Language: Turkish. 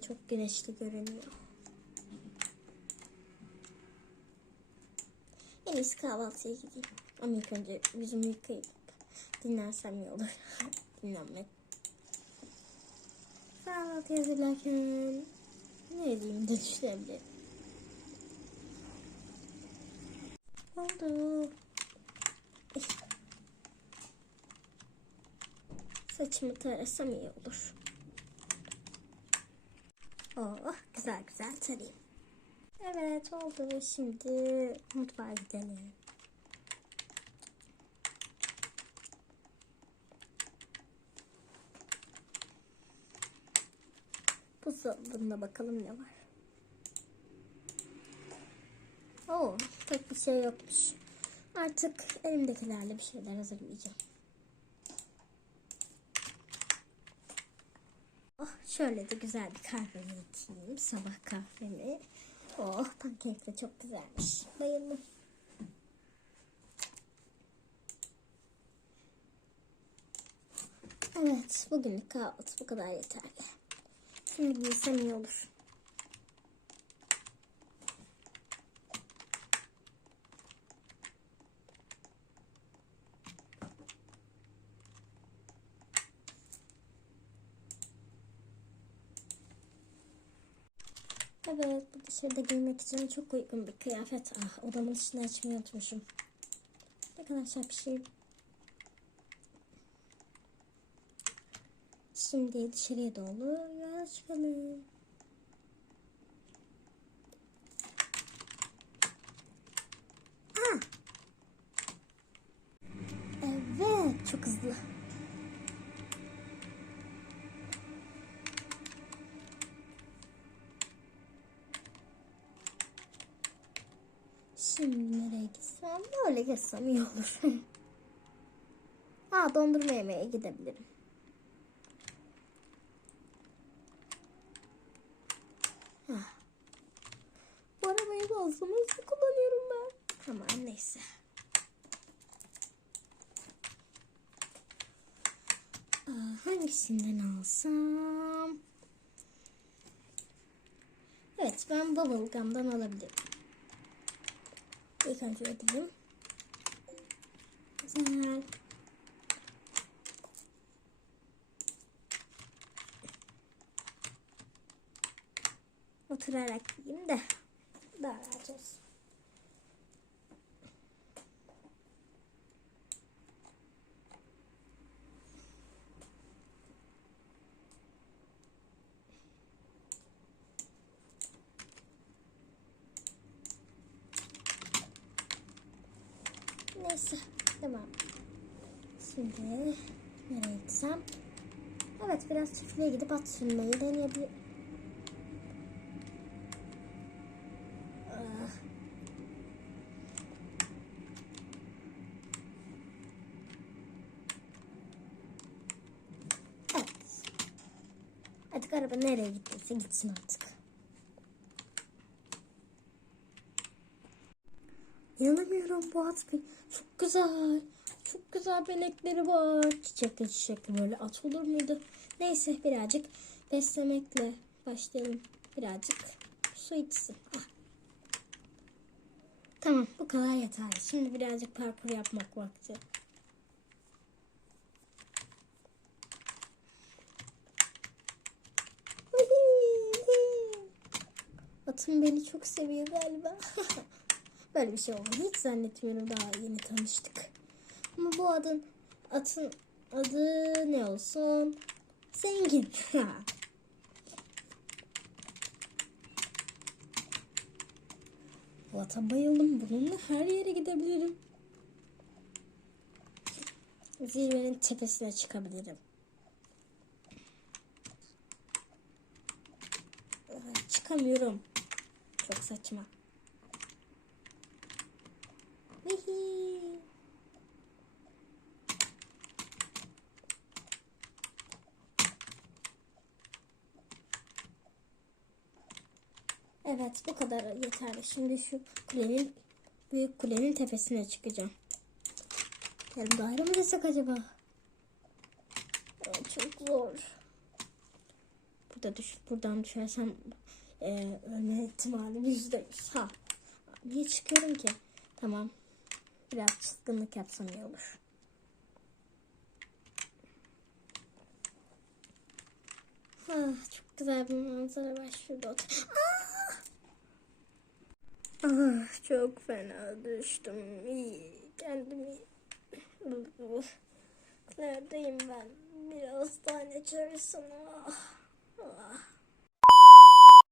çok güneşli görünüyor. En iyisi kahvaltıya gideyim. Ama ilk önce yüzümü yıkayıp dinlensem iyi olur. Dinlenmek. Kahvaltı hazırlarken ne edeyim de düşünebilirim. Oldu. Eh. Saçımı tarasam iyi olur. Oh güzel güzel tarayayım. Evet oldu. Şimdi mutfağa gidelim. Buzdolabında bakalım ne var. Oo, pek bir şey yokmuş. Artık elimdekilerle bir şeyler hazırlayacağım. Oh, şöyle de güzel bir kahvemi içeyim. Sabah kahvemi. Oh, pankek de çok güzelmiş. Bayıldım. Evet, bugünlük kahvaltı bu kadar yeterli. Şimdi giysem iyi olur. Evet, bu dışarıda giymek için çok uygun bir kıyafet. Ah, odamın dışını açmayı unutmuşum. Ne kadar şapşıyım. Şimdi dışarıya doğru yola çıkalım. Ah! Evet, çok hızlı. Şimdi nereye gitsem? Böyle gitsem iyi olur. Aa dondurma yemeye gidebilirim. Hah. Bu arabayı fazla nasıl kullanıyorum ben? Aman neyse. Hangisinden alsam? Evet ben bubblegum'dan alabilirim. İlk önce ödeyeyim. Güzel. Oturarak yiyeyim de daha rahat olsun. Neyse tamam. Şimdi nereye gitsem? Evet biraz çiftliğe gidip at sürmeyi deneyebilirim. Ah. Evet. Artık araba nereye gittiyse gitsin artık. İnanamıyorum bu at çok güzel. Çok güzel benekleri var. Çiçekli çiçekli böyle at olur muydu? Neyse birazcık beslemekle başlayalım. Birazcık su içsin. Ah. Tamam bu kadar yeterli. Şimdi birazcık parkur yapmak vakti. Atım beni çok seviyor galiba. Böyle bir şey olduğunu hiç zannetmiyorum. Daha yeni tanıştık. Ama bu adın atın adı ne olsun? Zengin. bu ata bayıldım. Bununla her yere gidebilirim. Zirvenin tepesine çıkabilirim. Çıkamıyorum. Çok saçma. Evet bu kadar yeterli. Şimdi şu kulenin büyük kulenin tepesine çıkacağım. Yarım daire mi desek acaba? Evet, çok zor. burada düş, buradan düşersem e, ölme ihtimalim yüzde yüz. Ha. Niye çıkıyorum ki? Tamam. Biraz çılgınlık yapsam iyi olur. Ah, çok güzel bir manzara var şurada. Ah! Ah, çok fena düştüm. İyi, kendimi Neredeyim ben? Bir hastane çağırsana. Ah, ah.